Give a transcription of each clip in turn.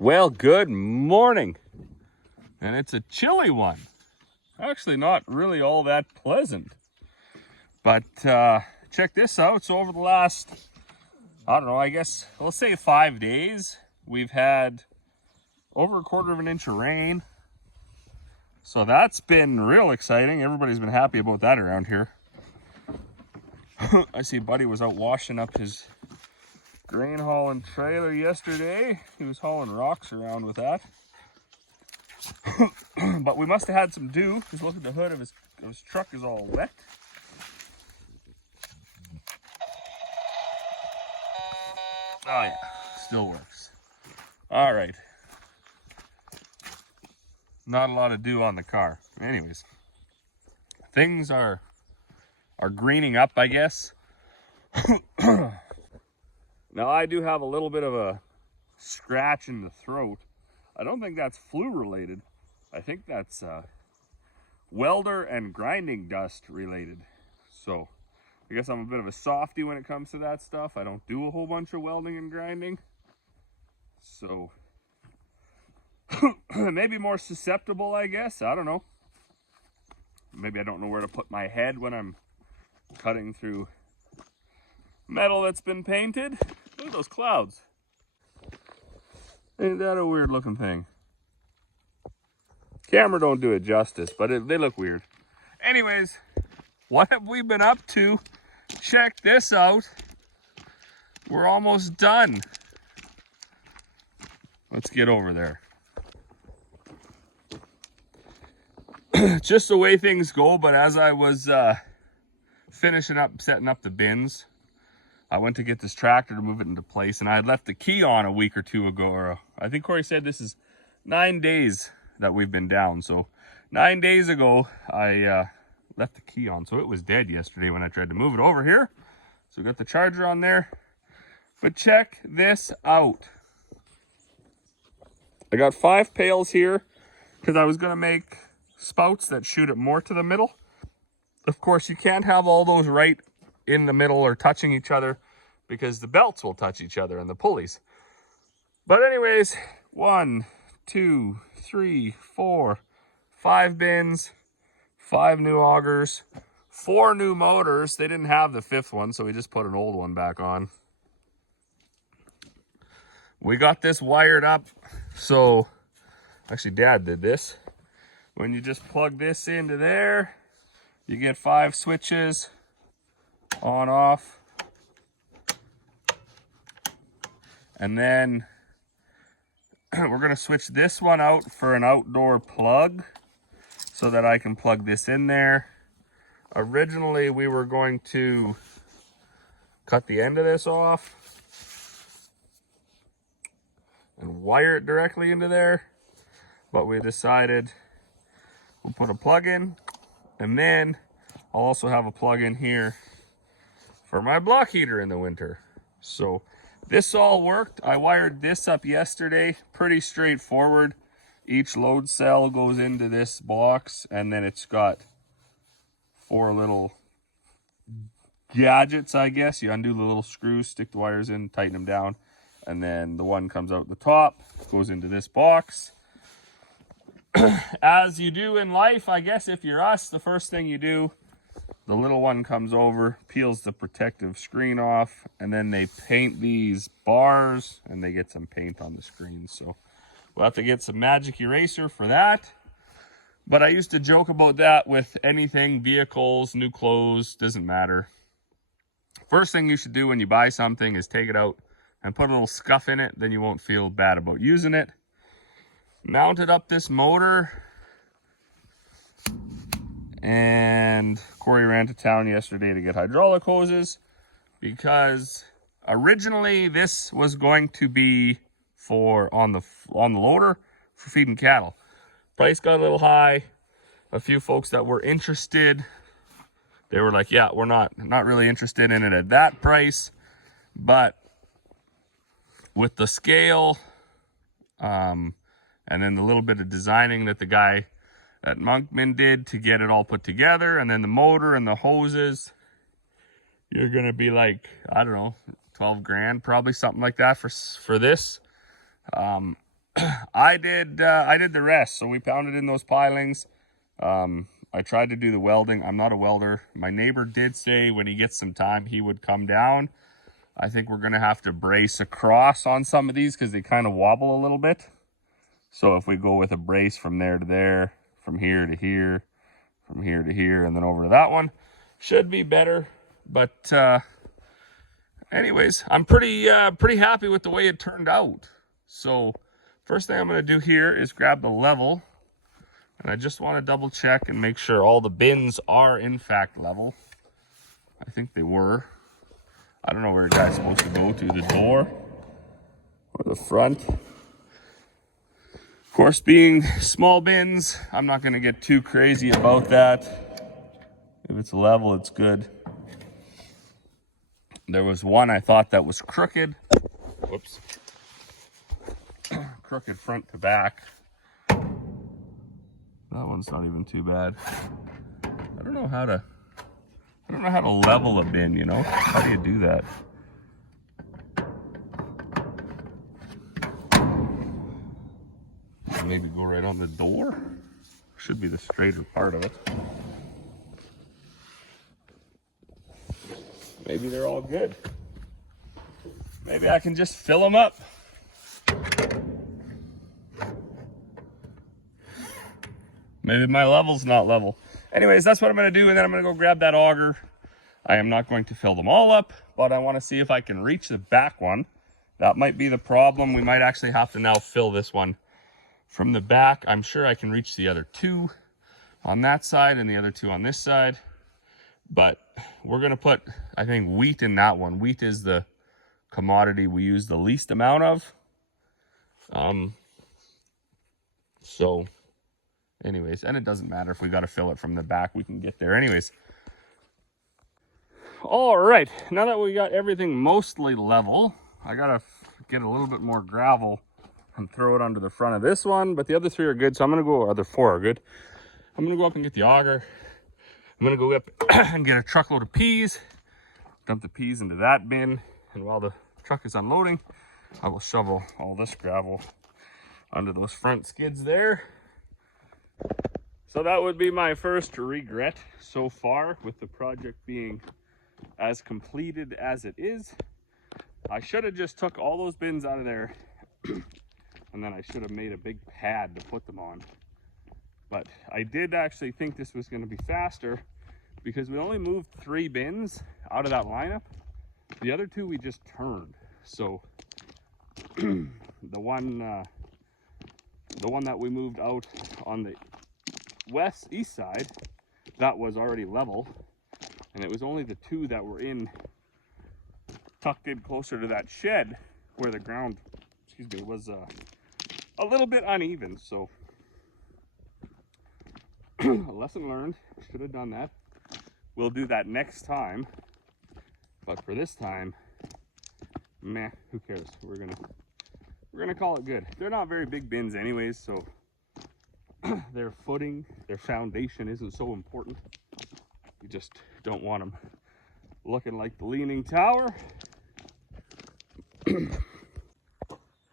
Well, good morning. And it's a chilly one. Actually, not really all that pleasant. But check this out. So over the last, I don't know, I guess, let's say 5 days, we've had over 1/4 inch of rain. So that's been real exciting. Everybody's been happy about that around here. I see Buddy was out washing up his grain hauling trailer yesterday. He was hauling rocks around with that. But we must have had some dew. Just look at the hood of his truck is all wet. Oh yeah, still works. All right. Not a lot of dew on the car. Anyways, things are greening up, I guess. Now I do have a little bit of a scratch in the throat. I don't think that's flu related. I think that's welder and grinding dust related. So I guess I'm a bit of a softie when it comes to that stuff. I don't do a whole bunch of welding and grinding. So maybe more susceptible, I guess. I don't know. Maybe I don't know where to put my head when I'm cutting through metal that's been painted. Look at those clouds. Ain't that a weird looking thing? Camera don't do it justice, but they look weird. Anyways, what have we been up to? Check this out. We're almost done. Let's get over there. Just the way things go, but as I was finishing up, setting up the bins, I went to get this tractor to move it into place, and I had left the key on a week or two ago. Or I think Corey said this is 9 days that we've been down. So 9 days ago, I left the key on. So it was dead yesterday when I tried to move it over here. So we got the charger on there. But check this out. I got 5 pails here because I was going to make spouts that shoot it more to the middle. Of course, you can't have all those right in the middle or touching each other because the belts will touch each other and the pulleys. But anyways, 1, 2, 3, 4, 5 bins, 5 new augers, 4 new motors. They didn't have the 5th one, so we just put an old one back on. We got this wired up. So actually Dad did this. When you just plug this into there, you get 5 switches, on, off. And then we're gonna switch this one out for an outdoor plug so that I can plug this in there. Originally, we were going to cut the end of this off and wire it directly into there, but we decided we'll put a plug in, and then I'll also have a plug in here for my block heater in the winter. So this all worked. I wired this up yesterday. Pretty straightforward. Each load cell goes into this box, and then it's got 4 little gadgets, I guess. You undo the little screws, stick the wires in, tighten them down, and then the one comes out the top, goes into this box. As you do in life, I guess, if you're us, the first thing you do, the little one comes over, peels the protective screen off, and then they paint these bars, and they get some paint on the screen. So we'll have to get some magic eraser for that. But I used to joke about that with anything, vehicles, new clothes, doesn't matter. First thing you should do when you buy something is take it out and put a little scuff in it, then you won't feel bad about using it. Mounted up this motor, and Corey ran to town yesterday to get hydraulic hoses because originally this was going to be for on the loader for feeding cattle. Price got a little high. A few folks that were interested, they were like, yeah, we're not really interested in it at that price, but with the scale, and then the little bit of designing that the guy at Monkman did to get it all put together, and then the motor and the hoses, you're gonna be like, I don't know, 12 grand, probably something like that for this. I did the rest. So we pounded in those pilings. I tried to do the welding. I'm not a welder. My neighbor did say when he gets some time, he would come down. I think we're going to have to brace across on some of these because they kind of wobble a little bit. So if we go with a brace from there to there, from here to here, from here to here, and then over to that one, should be better. But anyways, I'm pretty happy with the way it turned out. So first thing I'm going to do here is grab the level. And I just want to double check and make sure all the bins are in fact level. I think they were. I don't know where a guy's supposed to go to, the door or the front. Of course, being small bins, I'm not going to get too crazy about that. If it's level, it's good. There was one I thought that was crooked. Whoops. Crooked front to back. That one's not even too bad. I don't know how to level a bin, you know? How do you do that? Maybe go right on the door. Should be the straighter part of it. Maybe they're all good. Maybe I can just fill them up. Maybe my level's not level. Anyways, that's what I'm going to do, and then I'm going to go grab that auger. I am not going to fill them all up, but I want to see if I can reach the back one. That might be the problem. We might actually have to now fill this one from the back. I'm sure I can reach the other two on that side and the other two on this side. But we're going to put, I think, wheat in that one. Wheat is the commodity we use the least amount of. So anyways, and it doesn't matter if we got to fill it from the back, we can get there anyways. All right, now that we got everything mostly level, I gotta get a little bit more gravel and throw it onto the front of this one, but the other three are good, so I'm gonna go, or the four are good. I'm gonna go up and get the auger. I'm gonna go up and get a truckload of peas, dump the peas into that bin, and while the truck is unloading, I will shovel all this gravel onto those front skids there. So that would be my first regret so far with the project being as completed as it is. I should have just took all those bins out of there and then I should have made a big pad to put them on. But I did actually think this was going to be faster because we only moved 3 bins out of that lineup. The other 2 we just turned. So the one that we moved out on the east side, that was already level, and it was only the 2 that were tucked in closer to that shed where the ground, was a little bit uneven. So a lesson learned. Should have done that. We'll do that next time, but for this time, meh, who cares? We're gonna call it good. They're not very big bins anyways, so their footing, their foundation isn't so important. You just don't want them looking like the Leaning Tower.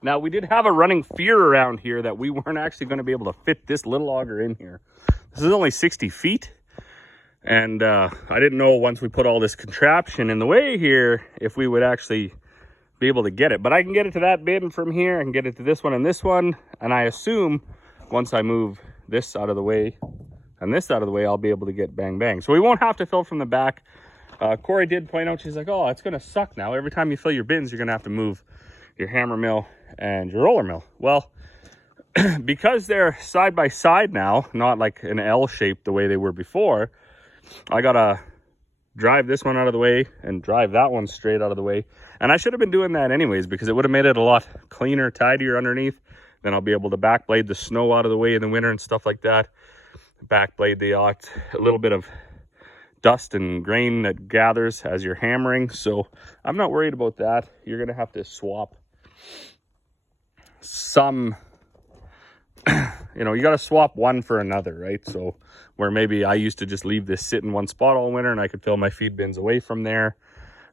Now, we did have a running fear around here that we weren't actually going to be able to fit this little auger in here. This is only 60 feet. And I didn't know once we put all this contraption in the way here, if we would actually be able to get it. But I can get it to that bin from here. I can get it to this one and this one. And I assume once I move this out of the way and this out of the way, I'll be able to get bang bang. So we won't have to fill from the back. Corey did point out, she's like, oh, it's going to suck now. Every time you fill your bins, you're going to have to move your hammer mill and your roller mill. Well, because they're side by side now, not like an L shape the way they were before, I got to drive this one out of the way and drive that one straight out of the way. And I should have been doing that anyways, because it would have made it a lot cleaner, tidier underneath. Then I'll be able to backblade the snow out of the way in the winter and stuff like that. Backblade a little bit of dust and grain that gathers as you're hammering. So I'm not worried about that. You're going to have to swap some, you know, you got to swap one for another, right? So where maybe I used to just leave this sit in one spot all winter and I could fill my feed bins away from there.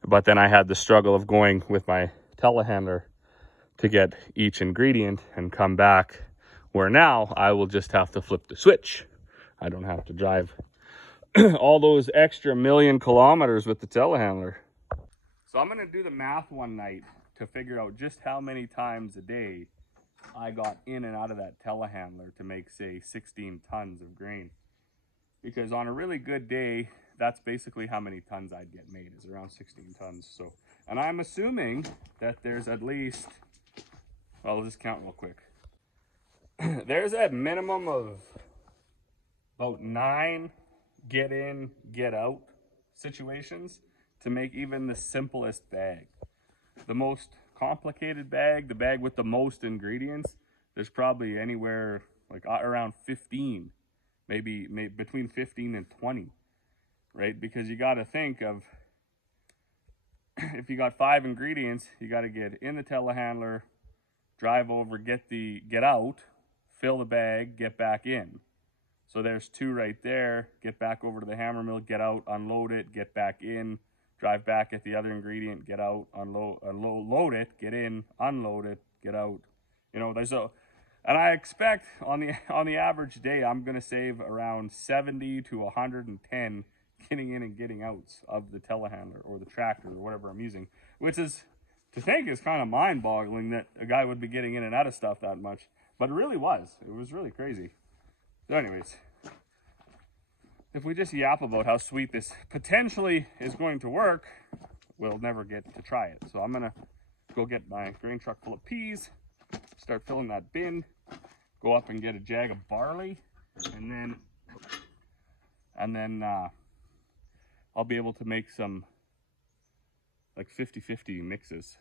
But then I had the struggle of going with my telehandler to get each ingredient and come back, where now I will just have to flip the switch. I don't have to drive all those extra million kilometers with the telehandler. So I'm gonna do the math one night to figure out just how many times a day I got in and out of that telehandler to make, say, 16 tons of grain. Because on a really good day, that's basically how many tons I'd get made, is around 16 tons. So, and I'm assuming that there's at least, well, I'll just count real quick. There's a minimum of about 9 get in, get out situations to make even the simplest bag. The most complicated bag, the bag with the most ingredients, there's probably anywhere like around 15, maybe between 15 and 20, right? Because you got to think of, if you got 5 ingredients, you got to get in the telehandler, drive over, get out, fill the bag, get back in. So there's 2 right there. Get back over to the hammer mill, get out, unload it, get back in, drive back at the other ingredient, get out, load it, get in, unload it, get out. You know, and I expect on the average day, I'm gonna save around 70 to 110 getting in and getting out of the telehandler or the tractor or whatever I'm using, which is, to think, is kind of mind-boggling that a guy would be getting in and out of stuff that much. But it really was. It was really crazy. So anyways, if we just yap about how sweet this potentially is going to work, we'll never get to try it. So I'm gonna go get my grain truck full of peas, start filling that bin, go up and get a jag of barley, and then I'll be able to make some like 50-50 mixes.